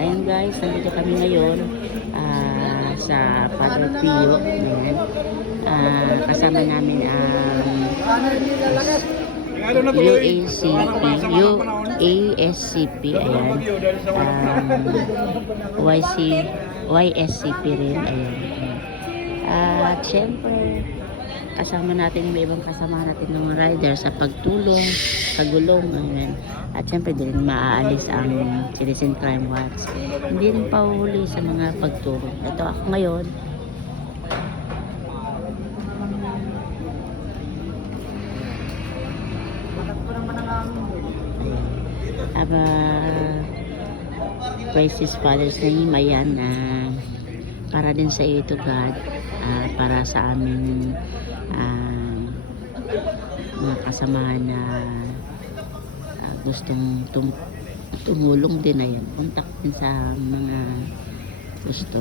Ayun guys, nandito kami ngayon sa Father Pio. Ayan. Kasama namin ang UASCP. Ayan. YSCP rin. Ayan. At syempre, kasama natin yung ibang kasama natin ng rider sa pagtulong, pagulong. Ayan. At syempre, di rin maaalis ang Citizen Crime Watch. Hindi rin pauhuli sa mga pagtulong. Ito ako ngayon. Praise His Father's name. Ayan. Para din sa iyo to God. Para sa aming mga kasamahan na gustong tumulong din. Ayan, contact din sa mga gusto.